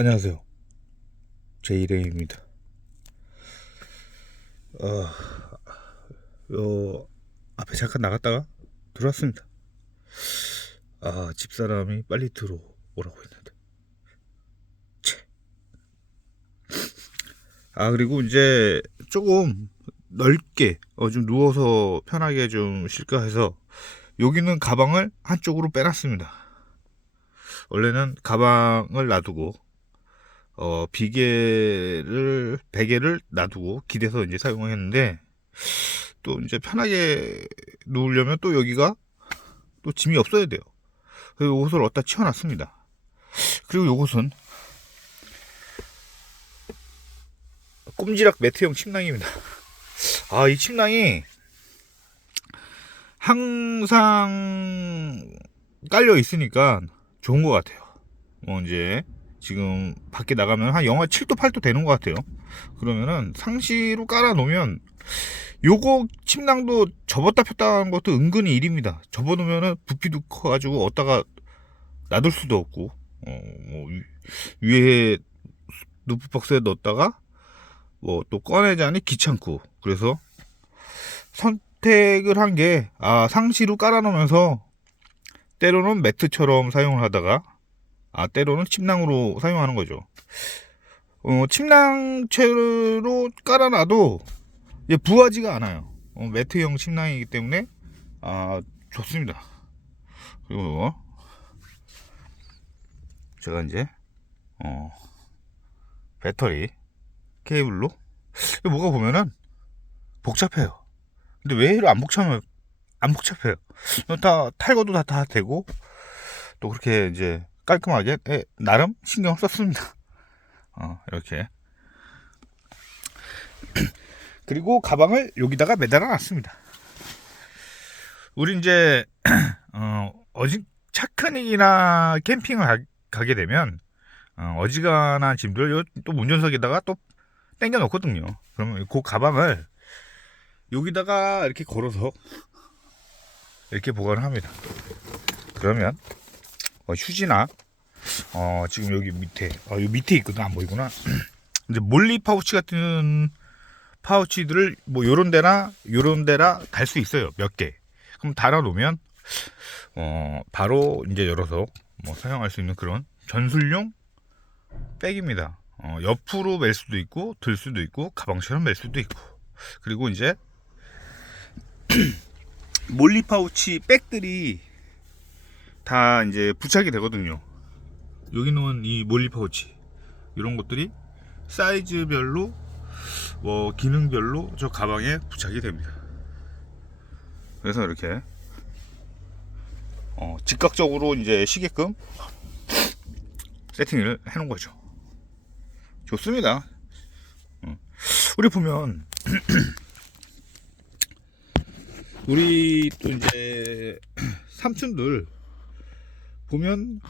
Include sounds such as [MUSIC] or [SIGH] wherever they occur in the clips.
안녕하세요. 제이레입니다. 어, 요 앞에 잠깐 나갔다가 들어왔습니다. 아, 집사람이 빨리 들어오라고 했는데. 채. 아, 그리고 이제 조금 넓게 어, 좀 누워서 편하게 좀 쉴까 해서 여기는 가방을 한쪽으로 빼놨습니다. 원래는 가방을 놔두고 어, 비계를 베개를 놔두고 기대서 이제 사용을 했는데 또 이제 편하게 누우려면 또 여기가 또 짐이 없어야 돼요. 그래서 이것을 어디다 치워놨습니다. 그리고 이것은 꼼지락 매트형 침낭입니다. 아, 이 침낭이 항상 깔려 있으니까 좋은 것 같아요. 뭐 이제 지금 밖에 나가면 한 영하 7도 8도 되는 것 같아요. 그러면은 상시로 깔아 놓으면 요거 침낭도 접었다 폈다 하는 것도 은근히 일입니다. 접어 놓으면은 부피도 커가지고 어디다가 놔둘 수도 없고 어, 뭐 위- 위에 누프박스에 넣었다가 뭐 또 꺼내자니 귀찮고 그래서 선택을 한 게 아 상시로 깔아놓으면서 때로는 매트처럼 사용을 하다가 아 때로는 침낭으로 사용하는 거죠. 어, 침낭채로 깔아놔도 부하지가 않아요. 어, 매트형 침낭이기 때문에 아 좋습니다. 그리고 제가 이제 어, 배터리 케이블로 뭐가 보면은 복잡해요. 근데 왜 이렇게 안 복잡해요? 안 복잡해요. 다 탈거도 다, 다 되고 또 그렇게 이제 깔끔하게 에, 나름 신경을 썼습니다. 어, 이렇게 그리고 가방을 여기다가 매달아 놨습니다. 우리 이제 [CLEARS THROAT] 어, 어지 차크닉이나 캠핑을 가, 게 되면 어, 어지간한 짐들 요- 또 운전석에다가 또 땡겨 놓거든요. 그러면 그 가방을 여기다가 이렇게 걸어서 이렇게 보관을 합니다. 그러면 어, 휴지나 어, 지금 여기 밑에 어, 여기 밑에 있거든 안 보이구나. [CLEARS THROAT] 이제 몰리 파우치 같은 파우치들을 뭐 요런 데나 요런 데나 달 수 있어요. 몇 개. 그럼 달아 놓으면 어, 바로 이제 열어서 뭐 사용할 수 있는 그런 전술용 백입니다. 어, 옆으로 멜 수도 있고 들 수도 있고 가방처럼 멜 수도 있고 그리고 이제 [CLEARS THROAT] 몰리 파우치 백들이 다 이제 부착이 되거든요. 여기 놓은 이 몰리 파우치 이런 것들이 사이즈별로 뭐 기능별로 저 가방에 부착이 됩니다. 그래서 이렇게 어, 즉각적으로 이제 시게끔 세팅을 해놓은 거죠. 좋습니다. 어. 우리 보면 [CLEARS THROAT] 우리 또 이제 삼촌들 보면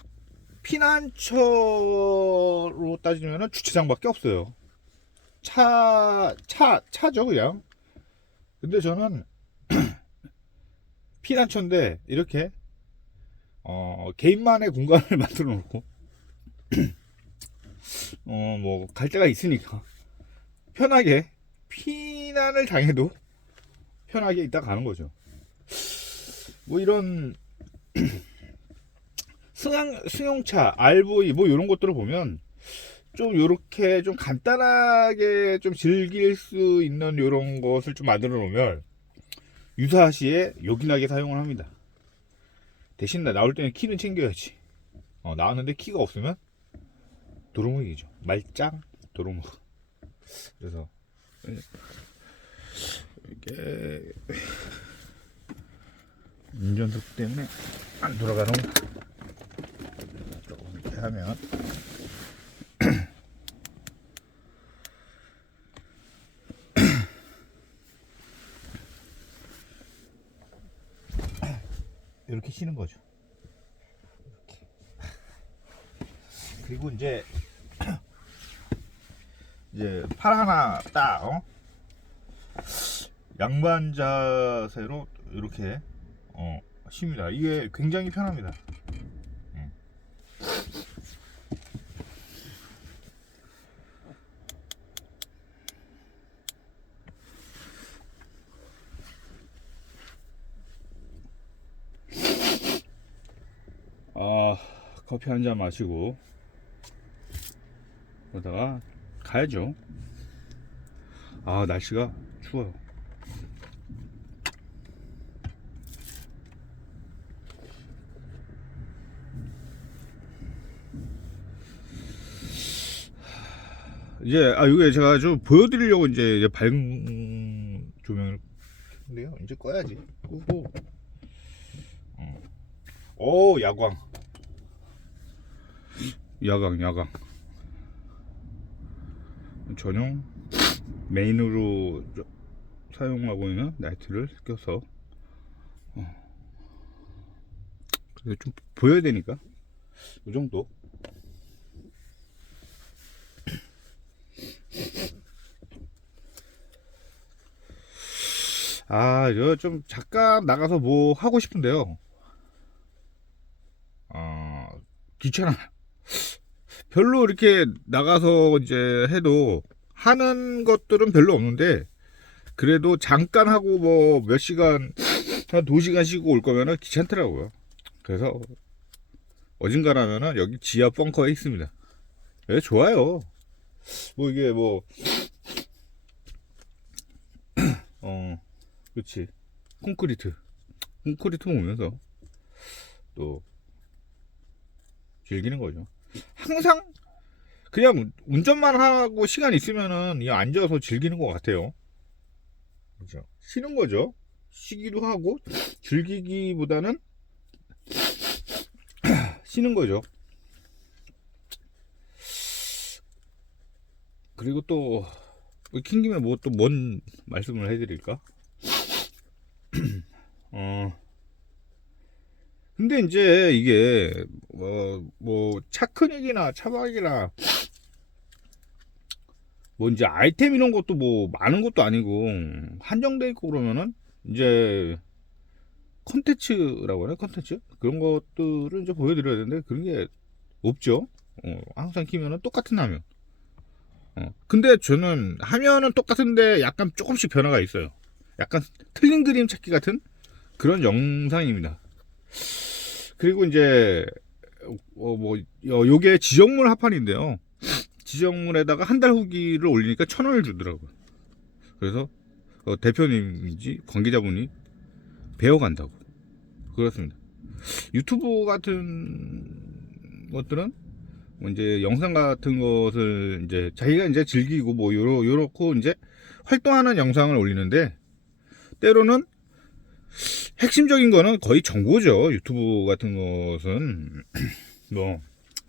피난처로 따지면 주차장밖에 없어요. 차, 차, 차죠, 그냥. 근데 저는 [CLEARS THROAT] 피난처인데 이렇게 어, 개인만의 공간을 [LAUGHS] 만들어 놓고 [CLEARS THROAT] 어, 뭐, 갈 데가 있으니까 편하게 피난을 당해도 [CLEARS THROAT] 편하게 있다 가는 거죠. 뭐 이런 승용, 승용차, RV 뭐 이런 것들을 보면 좀 요렇게 좀 간단하게 좀 즐길 수 있는 이런 것을 좀 만들어 놓으면 유사시에 요긴하게 사용을 합니다. 대신 나 나올 때는 키는 챙겨야지. 어, 나왔는데 키가 없으면 도루묵이죠. 말짱 도루묵. 그래서 이게 운전석 때문에 안 돌아가는 조금 이렇게 하면 [CLEARS THROAT] 이렇게 쉬는 거죠. 이렇게. 그리고 이제 [CLEARS THROAT] 이제 팔 하나 딱 어? 양반 자세로 이렇게 어, 쉽니다. 이게 굉장히 편합니다. 음. 아 커피 한 잔 마시고 그러다가 가야죠. 아 날씨가 추워요. 이제 아 이게 제가 좀 보여드리려고 이제 밝은 조명을 켰는데요. 이제 꺼야지. 끄고. 어. 오 야광. 야광 야광. 전용 메인으로 저- 사용하고 있는 라이트를 껴서 어. 그래서 좀 보여야 되니까 이 정도. 아, 이거 좀 잠깐 나가서 뭐 하고 싶은데요. 어, 귀찮아. 별로 이렇게 나가서 이제 해도 하는 것들은 별로 없는데, 그래도 잠깐 하고 뭐 몇 시간, 한 두 시간 쉬고 올 거면은 귀찮더라고요. 그래서 어딘가라면은 여기 지하 벙커에 있습니다. 예, 좋아요. 뭐 이게 뭐, [CLEARS THROAT] 어, 그렇지. 콘크리트. 콘크리트 보면서 또 즐기는 거죠. 항상 그냥 운전만 하고 시간 있으면은 그냥 앉아서 즐기는 것 같아요. 그죠? 쉬는 거죠. 쉬기도 하고 즐기기보다는 [CLEARS THROAT] 쉬는 거죠. 그리고 또 킹김에 뭐 또 뭔 말씀을 해드릴까? [CLEARS THROAT] 어. 근데 이제 이게 어, 뭐 차크닉이나 차박이나 뭐 이제 아이템 이런 것도 뭐 많은 것도 아니고 한정돼 있고 그러면은 이제 컨텐츠라고 하나 컨텐츠 그런 것들을 이제 보여드려야 되는데 그런 게 없죠. 어, 항상 키면은 똑같은 화면. 어, 근데 저는 화면은 똑같은데 약간 조금씩 변화가 있어요. 약간 틀린 그림 찾기 같은 그런 영상입니다. 그리고 이제 어, 뭐 요- 요게 지정물 합판인데요. 지정물에다가 한 달 후기를 올리니까 천 원을 주더라고요. 그래서 어, 대표님인지 관계자분이 배워간다고 그렇습니다. 유튜브 같은 것들은 뭐 이제 영상 같은 것을 이제 자기가 이제 즐기고 뭐 요러 요렇고 이제 활동하는 영상을 올리는데 때로는 핵심적인 거는 거의 정보죠. 유튜브 같은 것은 [CLEARS THROAT] 뭐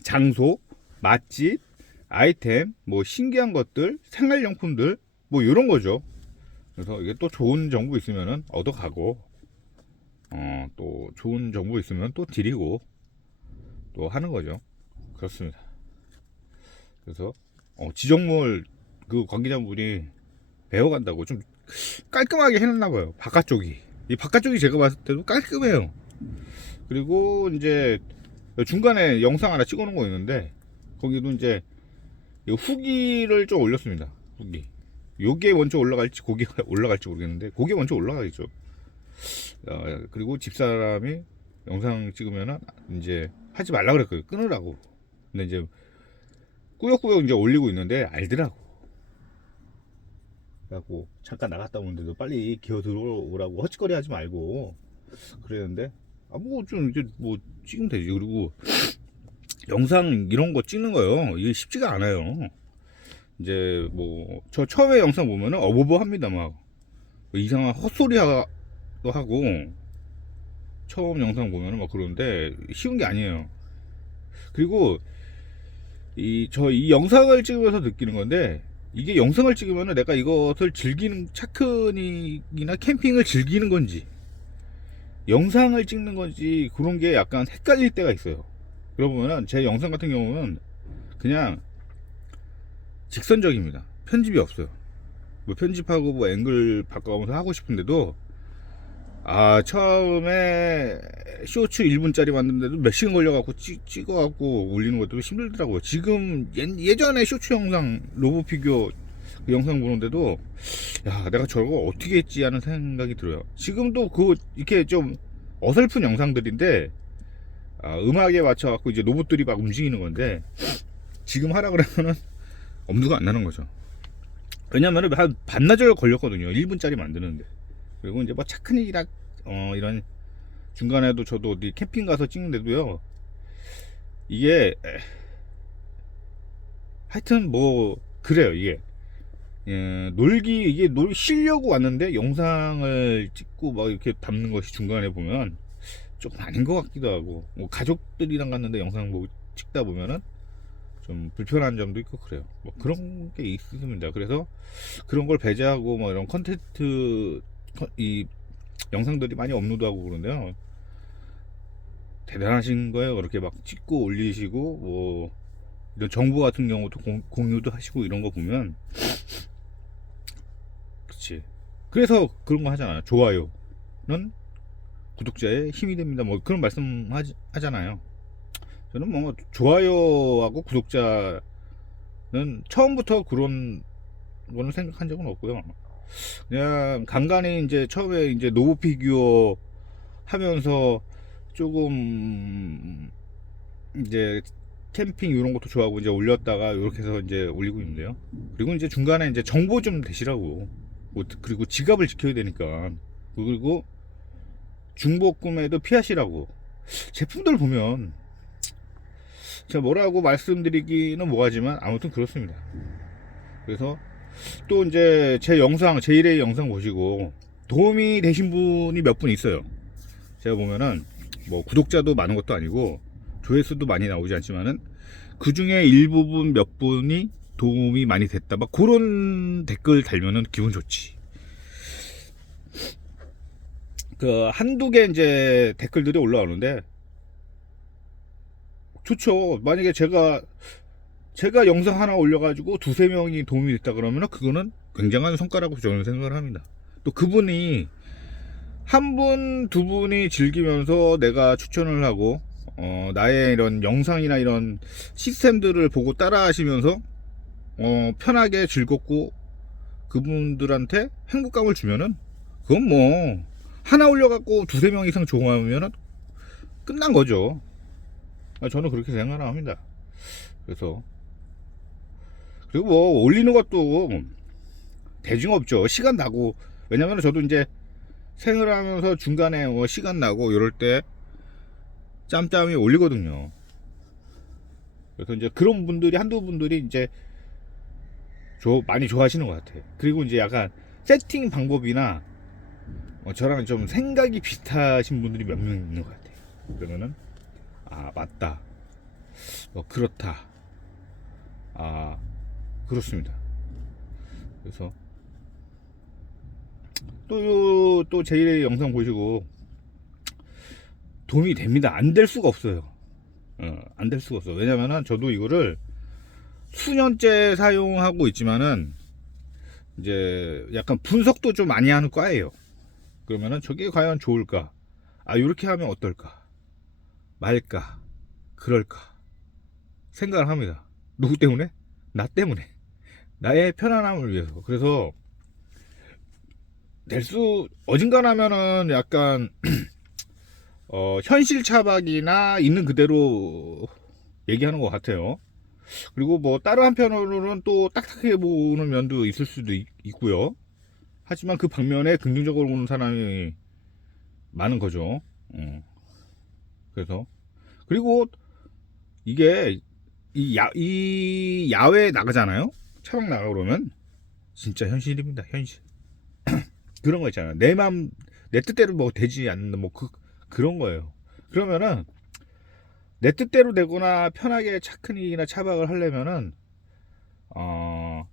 장소, 맛집, 아이템, 뭐 신기한 것들, 생활용품들 뭐 이런 거죠. 그래서 이게 또 좋은 정보 있으면은 얻어가고 어, 또 좋은 정보 있으면 또 드리고 또 하는 거죠. 그렇습니다. 그래서 어, 지정물 그 관계자분이 배워간다고 좀 깔끔하게 해놨나 봐요. 바깥쪽이. 이 바깥쪽이 제가 봤을 때도 깔끔해요. 그리고 이제 중간에 영상 하나 찍어 놓은 거 있는데 거기도 이제 이 후기를 좀 올렸습니다. 후기. 요게 먼저 올라갈지 고기가 [LAUGHS] 올라갈지 모르겠는데 고기 먼저 올라가겠죠. 어, 그리고 집사람이 영상 찍으면은 이제 하지 말라 그랬거든요. 끊으라고. 근데 이제 꾸역꾸역 이제 올리고 있는데 알더라고. 그래갖고 잠깐 나갔다 오는데도 빨리 기어 들어오라고 헛짓거리 하지 말고 그랬는데 아뭐좀 이제 뭐 찍으면 되지. 그리고 영상 이런 거 찍는 거요. 이게 쉽지가 않아요. 이제 뭐 저 처음에 영상 보면은 어버버합니다 막뭐 이상한 헛소리 하- 도 하고 처음 영상 보면은 막 그러는데 쉬운 게 아니에요. 그리고 이 저이 영상을 찍으면서 느끼는 건데 이게 영상을 찍으면 내가 이것을 즐기는 차크닉이나 캠핑을 즐기는 건지 영상을 찍는 건지 그런 게 약간 헷갈릴 때가 있어요. 그러면은 제 영상 같은 경우는 그냥 직선적입니다. 편집이 없어요. 뭐 편집하고 뭐 앵글 바꿔가면서 하고 싶은데도 아 처음에 쇼츠 1분짜리 만드는데도 몇 시간 걸려갖고 찍, 찍어갖고 올리는 것도 힘들더라고요 지금 예, 전에 쇼츠 영상 로보 피규어 그 영상 보는데도 야 내가 저거 어떻게 했지 하는 생각이 들어요 지금도 그 이렇게 좀 어설픈 영상들인데 아, 음악에 맞춰 갖고 이제 로봇들이 막 움직이는 건데 지금 하라 그러면은 엄두가 안 나는 거죠. 왜냐면은 한 반나절 걸렸거든요. 1분짜리 만드는데. 그리고 이제 뭐 차크닉이라 어 이런 중간에도 저도 어디 캠핑 가서 찍는데도요. 이게 에, 하여튼 뭐 그래요 이게. 예, 놀기 이게 놀 쉬려고 왔는데 영상을 찍고 막 이렇게 담는 것이 중간에 보면 조금 아닌 것 같기도 하고 뭐 가족들이랑 갔는데 영상 뭐 찍다 보면은 좀 불편한 점도 있고 그래요. 뭐 그런 게 있습니다. 그래서 그런 걸 배제하고 뭐 이런 컨텐츠 컨- 이 영상들이 많이 업로드하고 그러는데요. 대단하신 거예요. 그렇게 막 찍고 올리시고 뭐 이런 정보 같은 경우도 공, 공유도 하시고 이런 거 보면 그치. 그래서 그런 거 하잖아요. 좋아요는 구독자의 힘이 됩니다. 뭐 그런 말씀 하지, 하잖아요. 저는 뭐 좋아요하고 구독자는 처음부터 그런 거는 생각한 적은 없고요 그냥 간간히 이제 처음에 이제 노브 피규어 하면서 조금 이제 캠핑 이런 것도 좋아하고 이제 올렸다가 이렇게 해서 이제 올리고 있는데요. 그리고 이제 중간에 이제 정보 좀 되시라고. 뭐, 그리고 지갑을 지켜야 되니까. 그리고 중복 구매도 피하시라고. 제품들 보면 제가 뭐라고 말씀드리기는 뭐하지만 아무튼 그렇습니다. 그래서 또 이제 제 영상, 제 1회 영상 보시고 도움이 되신 분이 몇 분 있어요. 제가 보면은 뭐 구독자도 많은 것도 아니고 조회수도 많이 나오지 않지만은 그 중에 일부분 몇 분이 도움이 많이 됐다. 막 그런 댓글 달면은 기분 좋지. 그 한두 개 이제 댓글들이 올라오는데 좋죠. 만약에 제가 제가 영상 하나 올려가지고 두세 명이 도움이 됐다 그러면은 그거는 굉장한 성과라고 저는 생각을 합니다. 또 그분이 한 분, 두 분이 즐기면서 내가 추천을 하고, 어, 나의 이런 영상이나 이런 시스템들을 보고 따라 하시면서, 어, 편하게 즐겁고, 그분들한테 행복감을 주면은, 그건 뭐, 하나 올려갖고 두세 명 이상 좋아하면은, 끝난 거죠. 아, 저는 그렇게 생각을 합니다. 그래서, 그리고 뭐, 올리는 것도 대중 없죠. 시간 나고, 왜냐면 저도 이제, 생활하면서 중간에 뭐 시간 나고 이럴 때 짬짬이 올리거든요. 그래서 이제 그런 분들이 한두 분들이 이제 조, 많이 좋아하시는 것 같아요. 그리고 이제 약간 세팅 방법이나 어, 저랑 좀 생각이 비슷하신 분들이 몇 명 있는 것 같아요. 그러면은 아 맞다, 어, 그렇다, 아 그렇습니다. 그래서 또, 또, 제1의 영상 보시고, 도움이 됩니다. 안 될 수가 없어요. 어, 안 될 수가 없어. 왜냐면은 저도 이거를 수년째 사용하고 있지만은, 이제 약간 분석도 좀 많이 하는 과예요. 그러면은 저게 과연 좋을까? 아, 이렇게 하면 어떨까? 말까? 그럴까? 생각을 합니다. 누구 때문에? 나 때문에. 나의 편안함을 위해서. 그래서, 될수 어딘가라면은 약간 [CLEARS THROAT] 어, 현실 차박이나 있는 그대로 얘기하는 것 같아요. 그리고 뭐 다른 한편으로는 또 딱딱해 보는 면도 있을 수도 있, 있고요. 하지만 그 방면에 긍정적으로 보는 사람이 많은 거죠. 어. 그래서 그리고 이게 이, 야, 이 야외에 나가잖아요. 차박 나가 그러면 진짜 현실입니다. 현실. [CLEARS THROAT] 그런 거 있잖아요. 내 맘, 내 뜻대로 뭐 되지 않는 뭐 그, 그런 거예요. 그러면은 내 뜻대로 되거나 편하게 차크닉이나 차박을 하려면은 어,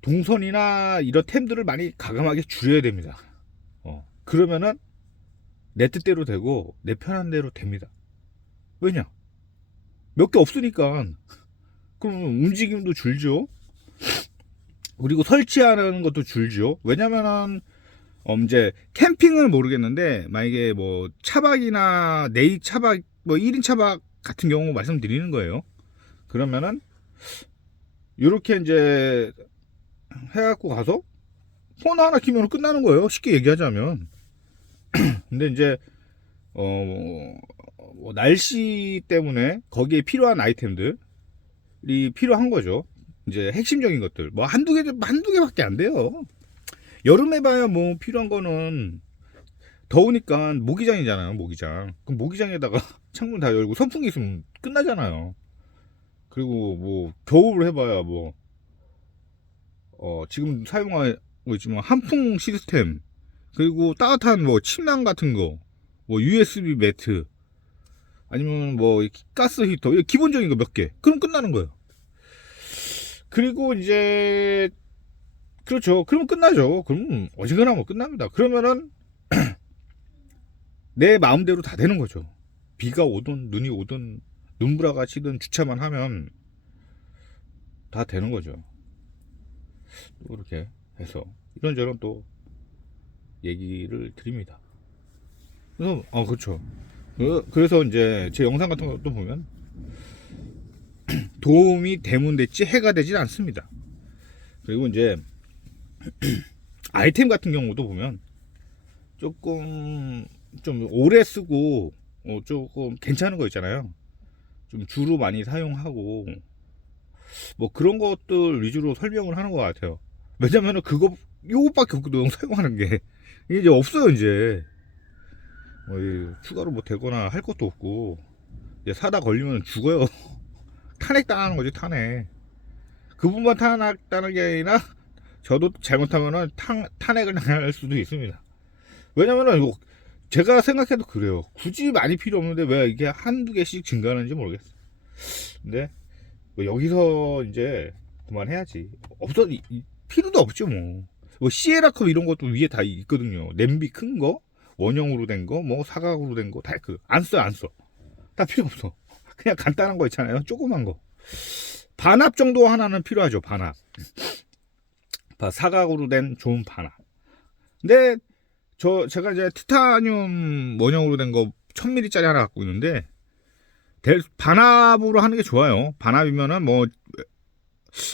동선이나 이런 템들을 많이 가감하게 줄여야 됩니다. 어, 그러면은 내 뜻대로 되고 내 편한 대로 됩니다. 왜냐? 몇 개 없으니까. 그럼 움직임도 줄죠. 그리고 설치하는 것도 줄죠. 왜냐면은 어, 이제 캠핑은 모르겠는데 만약에 뭐 차박이나 네이 차박 뭐 1인 차박 같은 경우 말씀드리는 거예요. 그러면은 이렇게 이제 해갖고 가서 폰 하나 키면 끝나는 거예요. 쉽게 얘기하자면. [CLEARS THROAT] 근데 이제 어뭐 날씨 때문에 거기에 필요한 아이템들이 필요한 거죠. 이제 핵심적인 것들. 뭐 한두 개, 한두 개밖에 안 돼요. 여름에 봐야 뭐 필요한 거는 더우니까 모기장이잖아요, 모기장. 그럼 모기장에다가 [LAUGHS] 창문 다 열고 선풍기 있으면 끝나잖아요. 그리고 뭐 겨울을 해봐야 뭐, 어, 지금 사용하고 있지만 한풍 시스템, 그리고 따뜻한 뭐 침낭 같은 거, 뭐 USB 매트, 아니면 뭐 가스 히터, 기본적인 거 몇 개. 그럼 끝나는 거예요. 그리고 이제 그렇죠. 그러면 끝나죠. 그럼 어지간하면 뭐 끝납니다. 그러면은 [CLEARS THROAT] 내 마음대로 다 되는 거죠. 비가 오든 눈이 오든 눈보라가 치든 주차만 하면 다 되는 거죠. 또 이렇게 해서 이런저런 또 얘기를 드립니다. 그래서 아 그렇죠. 그- 그래서 이제 제 영상 같은 것도 보면 도움이 되면 됐지 해가 되진 않습니다. 그리고 이제 [CLEARS THROAT] 아이템 같은 경우도 보면 조금 좀 오래 쓰고 어, 조금 괜찮은 거 있잖아요. 좀 주로 많이 사용하고 뭐 그런 것들 위주로 설명을 하는 것 같아요. 왜냐면은 그거 요것밖에 없거든 [LAUGHS] 사용하는 게 이제 없어요 이제 뭐 이, 추가로 뭐 되거나 할 것도 없고 사다 걸리면 죽어요. [LAUGHS] 탄핵 당하는 거지 탄핵. 그분만 탄핵 당하는 게 아니라 저도 잘못하면은 탄, 탄핵을 당할 수도 있습니다. 왜냐면은 이거 제가 생각해도 그래요. 굳이 많이 필요 없는데 왜 이게 한두 개씩 증가하는지 모르겠어. 근데 뭐 여기서 이제 그만해야지. 없어 이- 이- 필요도 없죠 뭐. 뭐 시에라컵 이런 것도 위에 다 있거든요. 냄비 큰 거, 원형으로 된 거, 뭐 사각으로 된 거다그안써 안 써. 다 필요 없어. 그냥 간단한 거 있잖아요. 조그만 거. 반합 정도 하나는 필요하죠. 반합. 바- 사각으로 된 좋은 반합. 근데 저 제가 이제 티타늄 원형으로 된 거 1000ml짜리 하나 갖고 있는데 대- 반합으로 하는 게 좋아요. 반합이면은 뭐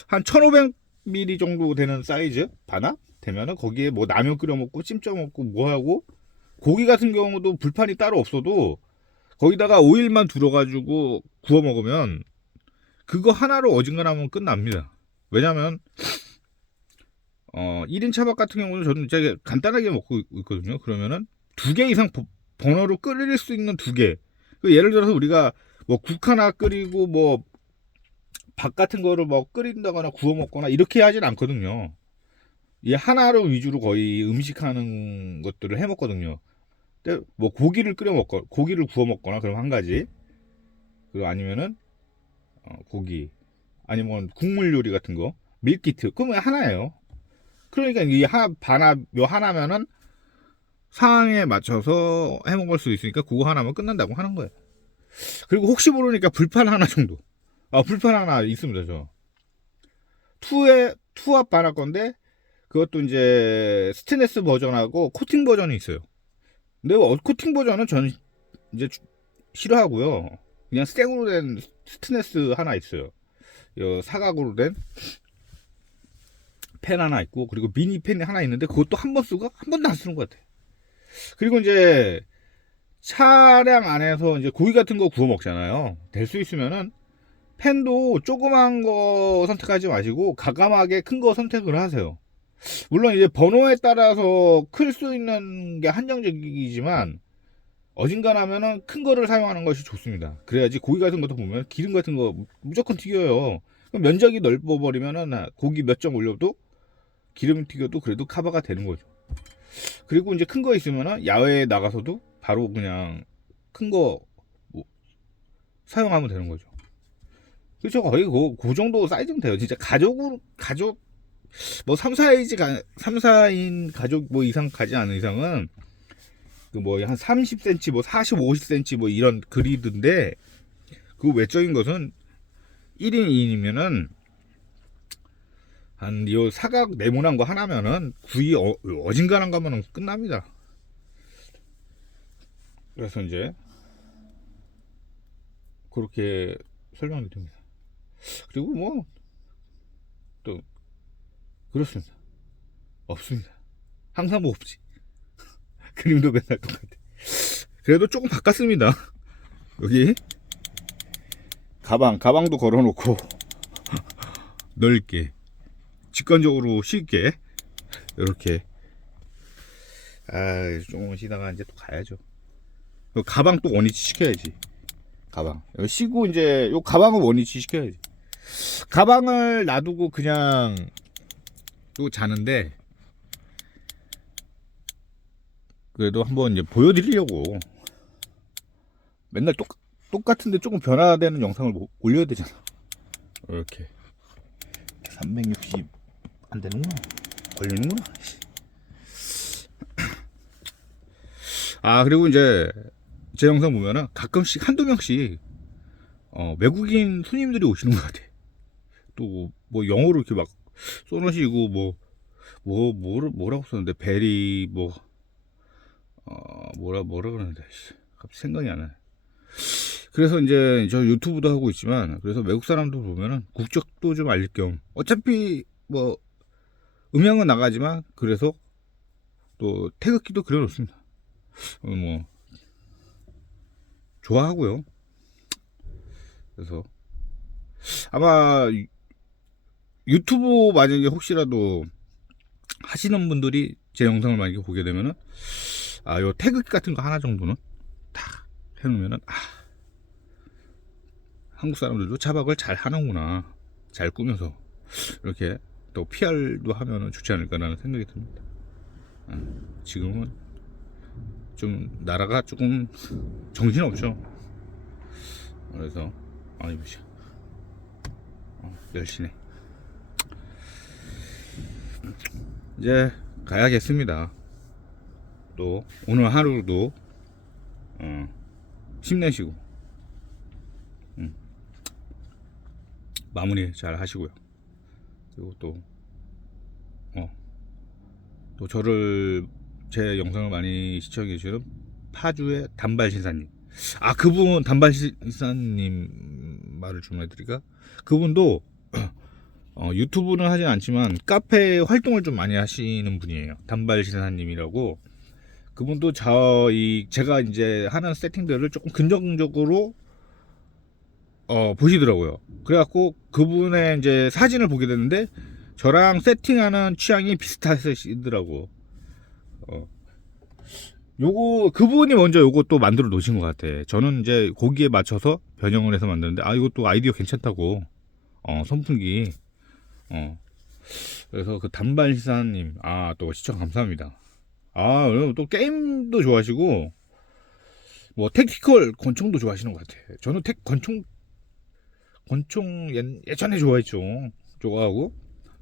한 1500ml 정도 되는 사이즈 반합 되면은 거기에 뭐 라면 끓여 먹고 찜쪄 먹고 뭐 하고 고기 같은 경우도 불판이 따로 없어도 거기다가 오일만 둘러가지고 구워 먹으면 그거 하나로 어중간하면 끝납니다. 왜냐면 어 1인 차밥 같은 경우는 저는 진짜 간단하게 먹고 있거든요. 그러면은 두 개 이상 버- 버너로 끓일 수 있는 두 개. 그 예를 들어서 우리가 뭐 국 하나 끓이고 뭐 밥 같은 거를 뭐 끓인다거나 구워 먹거나 이렇게 하진 않거든요. 이 하나로 위주로 거의 음식하는 것들을 해 먹거든요. 근데 뭐 고기를 끓여 먹거 고기를 구워 먹거나 그럼 한 가지. 그리고 아니면은 어, 고기 아니면 국물 요리 같은 거 밀키트 그러면 하나예요. 그러니까 이 하, 반합 요 하나면은 상황에 맞춰서 해 먹을 수 있으니까 그거 하나면 끝난다고 하는 거예요. 그리고 혹시 모르니까 불판 하나 정도. 아 불판 하나 있습니다 저. 투에 투합 반합 건데 그것도 이제 스테인레스 버전하고 코팅 버전이 있어요. 근데 어, 코팅 버전은 저는 이제 주- 싫어하고요. 그냥 생으로 된 스테인레스 하나 있어요. 요 사각으로 된 펜 하나 있고 그리고 미니 펜이 하나 있는데 그것도 한 번 쓰고 한 번도 안 쓰는 것 같아. 그리고 이제 차량 안에서 이제 고기 같은 거 구워 먹잖아요. 될 수 있으면은 펜도 조그만 거 선택하지 마시고 가감하게 큰 거 선택을 하세요. 물론 이제 번호에 따라서 클 수 있는 게 한정적이지만 어진간하면은 큰 거를 사용하는 것이 좋습니다. 그래야지 고기 같은 것도 보면 기름 같은 거 무조건 튀겨요. 면적이 넓어 버리면은 고기 몇 점 올려도 기름 튀겨도 그래도 커버가 되는 거죠. 그리고 이제 큰 거 있으면은 야외에 나가서도 바로 그냥 큰거 뭐 사용하면 되는 거죠. 그렇죠. 거의 그, 그 정도 사이즈면 돼요. 진짜 가족으로 가족 뭐 3, 4인지 가, 3, 4인 가족 뭐 이상 가지 않은 이상은 그 뭐 한 30cm 뭐 40, 50cm 뭐 이런 그리드인데 그 외적인 것은 1인 2인이면은 한 요 사각 네모난 거 하나면은 구이 어, 어진간한 거면은 끝납니다. 그래서 이제 그렇게 설명드립니다. 그리고 뭐또 그렇습니다. 없습니다. 항상 뭐 없지. [LAUGHS] 그림도 맨날 똑같아. 그래도 조금 바꿨습니다. 여기 가방 가방도 걸어놓고 [LAUGHS] 넓게 직관적으로 쉽게 이렇게 아 조금 쉬다가 이제 또 가야죠 그 가방 또 원위치 시켜야지 가방 쉬고 이제 요 가방을 원위치 시켜야지 가방을 놔두고 그냥 또 자는데 그래도 한번 이제 보여드리려고. 맨날 똑, 똑같은데 조금 변화되는 영상을 뭐- 올려야 되잖아. 이렇게. 360 안 되는구나. 걸리는구나. 아 그리고 이제 제 영상 보면은 가끔씩 한두 명씩 어, 외국인 손님들이 오시는 것 같아. 또 뭐 영어로 이렇게 막 써놓으시고 뭐 뭐, 뭐를, 뭐라고 썼는데, 베리, 뭐, 어, 뭐라, 뭐라 그러는데, 씨, 갑자기 생각이 안 나네. 그래서 이제, 저 유튜브도 하고 있지만, 그래서 외국 사람들 보면은 국적도 좀 알릴 겸, 어차피, 뭐, 음향은 나가지만, 그래서 또 태극기도 그려놓습니다. 어, 뭐, 좋아하고요. 그래서, 아마, 유- 유튜브 만약에 혹시라도 하시는 분들이 제 영상을 만약에 보게 되면은 아 요 태극기 같은 거 하나 정도는 딱 해놓으면은 아 한국 사람들도 차박을 잘 하는구나 잘 꾸며서 이렇게 또 PR도 하면은 좋지 않을까라는 생각이 듭니다. 아, 지금은 좀 나라가 조금 정신 없죠. 그래서 아니 보자. 어, 10시네. 이제 가야겠습니다. 또 오늘 하루도 어, 힘내시고 음, 마무리 잘 하시고요. 그리고 또 어, 또 저를 제 영상을 많이 시청해 주시는 파주의 단발 신사님. 아 그분 단발 신사님 말을 좀 해드릴까? 그분도 [CLEARS THROAT] 어, 유튜브는 하진 않지만 카페 활동을 좀 많이 하시는 분이에요. 단발 신사님이라고. 그분도 저희 제가 이제 하는 세팅들을 조금 긍정적으로 어, 보시더라고요. 그래갖고 그분의 이제 사진을 보게 됐는데 저랑 세팅하는 취향이 비슷하시더라고. 어. 요거 그분이 먼저 또 만들어 놓으신 것 같아. 저는 이제 거기에 맞춰서 변형을 해서 만드는데 아 이것도 아이디어 괜찮다고. 어 선풍기. 어. 그래서 그 단발 시사님, 아, 또 시청 감사합니다. 아, 그리고 또 게임도 좋아하시고, 뭐, 택티컬 권총도 좋아하시는 것 같아. 저는 택, 권총, 권총 예, 예전에 좋아했죠. 좋아하고,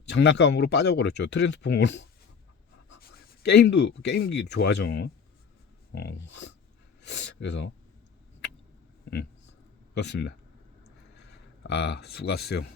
장난감으로 빠져버렸죠. 트랜스폼으로. [LAUGHS] 게임도, 게임기 좋아하죠. 어. 그래서, 음, 그렇습니다. 아, 수고하세요.